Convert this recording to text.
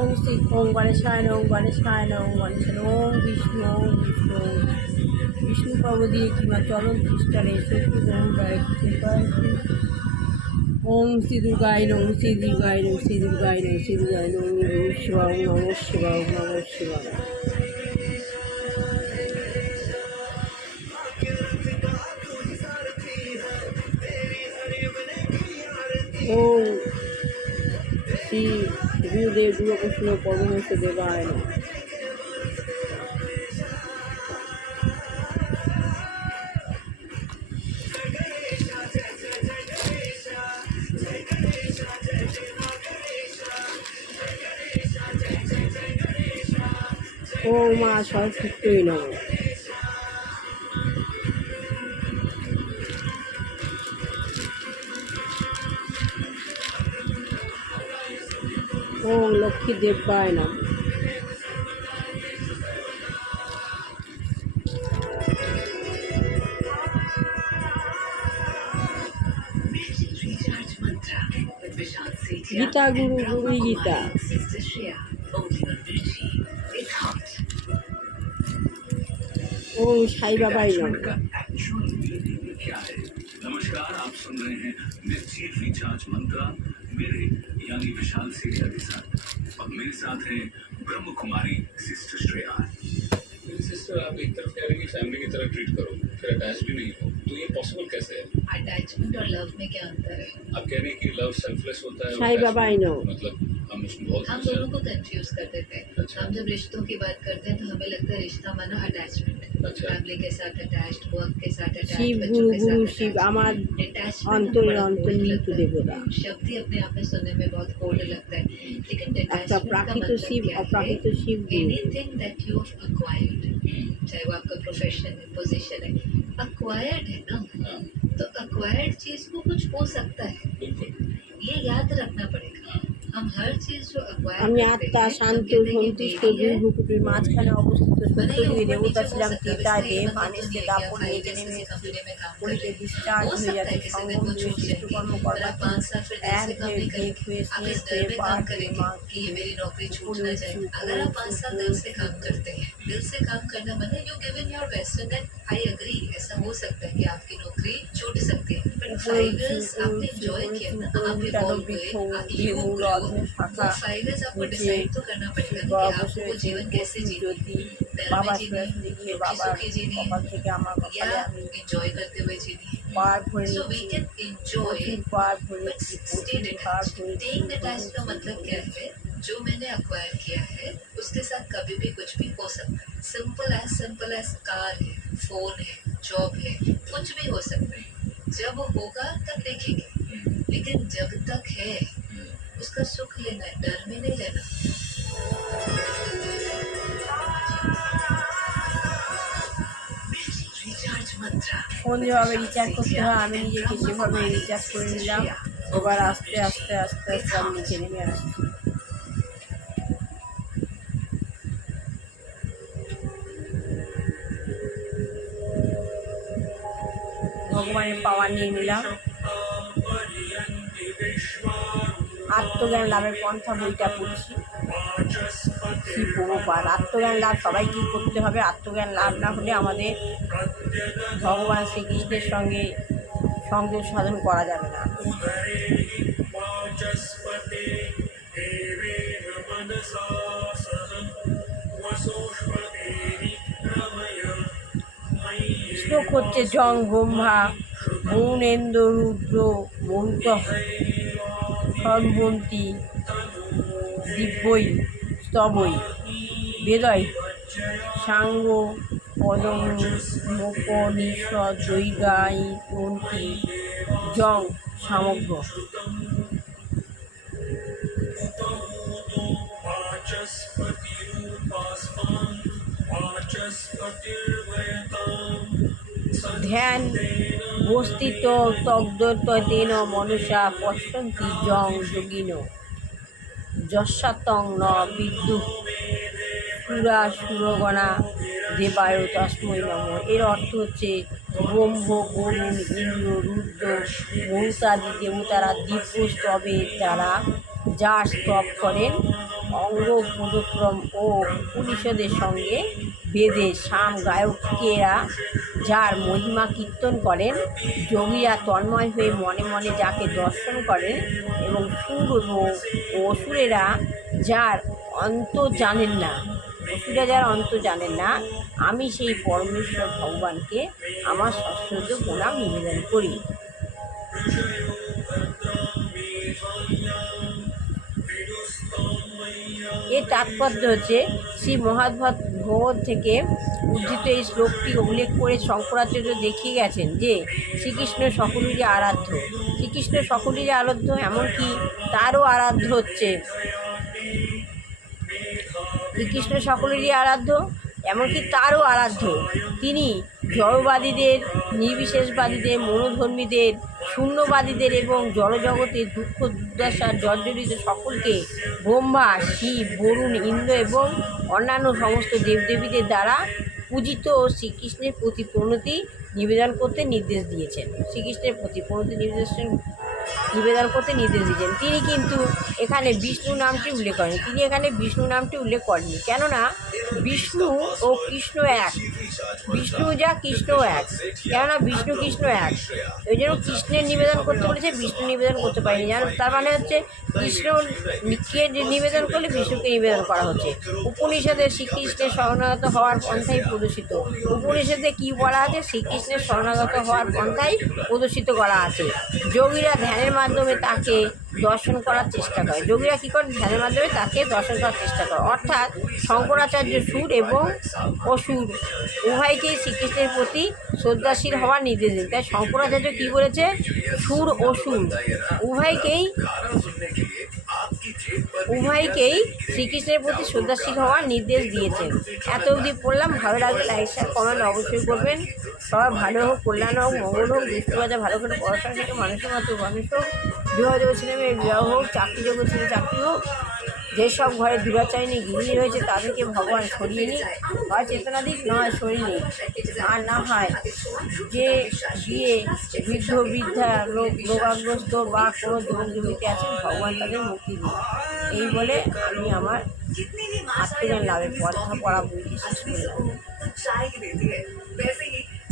ওম শ্রী ওম গণেশায় নম গণেশায় নম গণেশায় ওম বিষ্ণু ওম বিষ্ণু বিষ্ণু প্রভুদিয়ে কিংবা চরণ খ্রিস্টানে শত্রু বহুরায় কৃপায় ওম শ্রী দুর্গায় নম শ্রী দুর্গায় নম শ্রী দুর্গায় নম শ্রী দুর্গায় নম শিবায় নম শিবায় নম শিবায় ওম শ্রী গুরুদেব যুগকৃষ্ণ পরমহংস দেবায় নম। ওম মা সরস্বতী নম। ওম লক্ষ্মী দেবায় নম। গীতা গুরু গুরু গীতা ओम साई बाबा नमस्कार, आप सुन रहे हैं मिर्ची रिचार्ज मंत्रा मेरे यानी विशाल सेठिया के साथ। अब मेरे साथ है ब्रह्म कुमारी सिस्टर श्रेया। मेरी सिस्टर, आप एक तरफ कह रहे हैं कि फैमिली की तरह ट्रीट करो, फिर अटैच भी नहीं हो, तो ये पॉसिबल कैसे है? अटैचमेंट और लव में क्या अंतर है? आप कह रहे हैं कि लव सेल्फलेस होता है, साई बाबा मतलब हम उसमें बहुत हम दोनों को कंफ्यूज कर देते हैं। अच्छा। हम जब रिश्तों की बात करते हैं तो हमें लगता है रिश्ता माना अटैचमेंट, अच्छा। फैमिली के साथ अटैच्ड, वर्क के साथ शिव अटैच्ड, गुरु गुरु शिव আমার অন্তরের অন্তর্নিহিত দেবতা। शब्द ही अपने आप में सुनने में बहुत कोल्ड लगता है, लेकिन একটা डिटैचमेंट का প্রাকৃত मतलब শিব क्या है? অপ্রাকৃত শিব গুরু। एनीथिंग दैट यू अक्वायर्ड, चाहे वो आपका प्रोफेशन है, पोजीशन है, अक्वायर्ड है ना, हाँ, तो अक्वायर्ड चीज को कुछ हो सकता है, बिल्कुल। ये याद रखना पड़ेगा। हम हर चीज जो अक्वायर আমি करते আত্মা हैं, শান্ত हम कहते हैं कि সন্তুষ্ট मेरी দুই है, ভুকুটির মাঝখানে অবস্থিত मैंने ये সত্যযুগী ऊपर দেবতা नीचे हो ছিলাম सकता है, পিতা इसका ये দেব मतलब तो আনিসে नहीं है कि দাপন आप নিয়ে 5 নেমে जैसे এসেছি कंपनी में काम कर পরিতে रहे हैं। ডিসচার্জ हो হয়ে सकता যাচ্ছে है किसी दिन সঙ্গম वो দিয়ে छूट শিষ্ট जाएगी, কর্ম पर করবার आप 5 साल फिर दिल এক से काम হয়ে नहीं ঢেক करेंगे। হয়ে आप স্নেহ इस হয়ে डर में বার काम হয়ে करेंगे মা कि ये मेरी नौकरी छूट উপরে ना উঠছি जाए। উপরে अगर आप উঠছি 5 साल উপরে दिल से উঠছি काम करते हैं, दिल से काम करना मतलब you given your best, and then I agree, ऐसा हो सकता है कि आपकी नौकरी छूट सकती है, बट উপরে 5 উঠছি इयर्स উপরে आपने উঠছি एंजॉय উপরে किया উঠছি ना, উপরে आप উল্টানো इवॉल्व বৃক্ষ हुए, দিয়ে यू মূল ग्रो। অর্ধেক वो শাখা 5 इयर्स आपको নিচে डिसाइड तो करना पड़ेगा ना कि आपको वो বসে जीवन कैसे প্রচুর जीना জ্যোতি है, डर में বাবা जीनी है, সরাসরি গিয়ে रुखी বাবার सुखी जीनी কপাল है, থেকে আমার या কপালে আমি एंजॉय करते हुए जीनी है। পার ভরে So we নিচ্ছি can enjoy, প্রচুর পার but ভরেছি stay প্রচুর পার detached. ভরেছি Staying detached का ভরেছি मतलब क्या है? जो मैंने अक्वायर किया है उसके साथ कभी भी कुछ भी हो सकता है। सिंपल एज कार है, फोन है, जॉब है, कुछ भी हो सकता है। जब होगा तब देखेंगे, लेकिन जब तक है उसका सुख लेना है, डर में नहीं लेना। रिचार्ज मंत्रा ফোন যেভাবে রিচার্জ করতে হয় আমি নিজেকে সেভাবে রিচার্জ করে নিলাম। এবার আস্তে আস্তে আস্তে আস্তে আমি নিচে নেমে আসছি। ভগবানের পাওয়ার নিয়ে নিলাম। আত্মজ্ঞান লাভের পন্থা বইটা পড়ছি। শ্রী প্রভুপাদ। আত্মজ্ঞান লাভ সবাইকেই করতে হবে। আত্মজ্ঞান লাভ না হলে আমাদের ভগবান শ্রীকৃষ্ণের সঙ্গে সংযোগ সাধন করা যাবে না। শ্লোক হচ্ছে জং ব্রহ্মা বরুণেন্দ্র রুদ্র মরুত সর্বন্তী দিব্যই স্তবই বেদয় সাঙ্গ পদমোপনিষদ দৈগায়ন্তী জং সামগ্র। ধ্যান বস্তিত তগ্ধতেন মনসা পশ্যন্তি জং যোগিন যস্যাত্মং ন বিদ্যুৎ সুরা সুরগণা দেবায় তস্মৈ নমঃ। এর অর্থ হচ্ছে ব্রহ্ম বরুণ ইন্দ্র রুদ্র মরুতাদি দেবতারা দিব্য স্তবের দ্বারা যা স্তব করেন, অঙ্গ পদক্রম ও উপনিষদের সঙ্গে বেদে সাম গায়কেরা যার মহিমা কীর্তন করেন, যোগীরা তন্ময় হয়ে মনে মনে যাকে দর্শন করেন, এবং সুর ও অসুরেরা যার অন্ত জানেন না, আমি সেই পরমেশ্বর ভগবানকে আমার সশ্রদ্ধ প্রণাম নিবেদন করি। এর তাৎপর্য হচ্ছে শ্রী মহাভাগবত থেকে উদ্ধৃত এই শ্লোকটি উল্লেখ করে শঙ্করাচার্য দেখিয়ে গেছেন যে শ্রীকৃষ্ণ সকলেরই আরাধ্য। শ্রীকৃষ্ণ সকলেরই আরাধ্য, এমনকি তারও আরাধ্য হচ্ছে শ্রীকৃষ্ণ সকলেরই আরাধ্য, এমনকি তারও আরাধ্য। তিনি জড়বাদীদের, নির্বিশেষবাদীদের, মনোধর্মীদের, শূন্যবাদীদের এবং জড়জগতের দুঃখ দুর্দশার জর্জরিত সকলকে ব্রহ্মা, শিব, বরুণ, ইন্দ্র এবং অন্যান্য সমস্ত দেবদেবীদের দ্বারা পূজিত ও শ্রীকৃষ্ণের প্রতি প্রণতি নিবেদন করতে নির্দেশ দিয়েছেন। তিনি কিন্তু এখানে বিষ্ণু নামটি উল্লেখ করেন। কেননা বিষ্ণু ও কৃষ্ণ এক, বিষ্ণু যা কৃষ্ণ এক, কেননা বিষ্ণু কৃষ্ণ এক, ওই জন্য কৃষ্ণের নিবেদন করতে বলেছে, বিষ্ণু নিবেদন করতে পারেনি। তার মানে হচ্ছে কৃষ্ণকে নিবেদন করলে বিষ্ণুকে নিবেদন করা হচ্ছে। উপনিষদে শ্রীকৃষ্ণের শরণাগত হওয়ার পন্থাই প্রদর্শিত। উপনিষদে কি বলা আছে? শ্রীকৃষ্ণের শরণাগত হওয়ার পন্থাই প্রদর্শিত করা আছে। যোগীরা ধ্যানের মাধ্যমে তাকে দর্শন করার চেষ্টা করে। যোগীরা কী করে? ধ্যানের মাধ্যমে তাকে দর্শন করার চেষ্টা করে। অর্থাৎ শঙ্করাচার্য সুর এবং অসুর উভয়কেই শ্রীকৃষ্ণের প্রতি শ্রদ্ধাশীল হওয়ার নির্দেশ দেন। তাই শঙ্করাচার্য কী বলেছে? সুর অসুর উভয়কেই শ্রীকৃষ্ণের প্রতি শ্রদ্ধাশীল হওয়ার নির্দেশ দিয়েছেন। এত অবধি পড়লাম। ভালো লাগলে লাইক, শেয়ার, কমেন্ট অবশ্যই করবেন। সবার ভালো হোক, কল্যাণ হোক, মঙ্গল হোক, দুষ্টু বাজা ভালো করে পড়াশোনা থেকে মানুষের মতো মানুষ হোক, বিবাহ যোগ্য ছেলে মেয়ে বিবাহ হোক, চাকরিযোগ্য ছেলে চাকরি হোক। যেসব ঘরে দুরাচারিণী গৃহিণী রয়েছে তাদেরকে ভগবান সরিয়ে নিক, হয় চেতনা দিক, নয় সরিয়ে নিক। আর না হয় যে গিয়ে বৃদ্ধা রোগাগ্রস্ত বা কোনো যুবক যুবতী আছেন, ভগবান তাদের মুক্তি দিন। এই বলে আমি আমার আত্মজ্ঞান লাভের পড়া বইটি শেষ করলাম।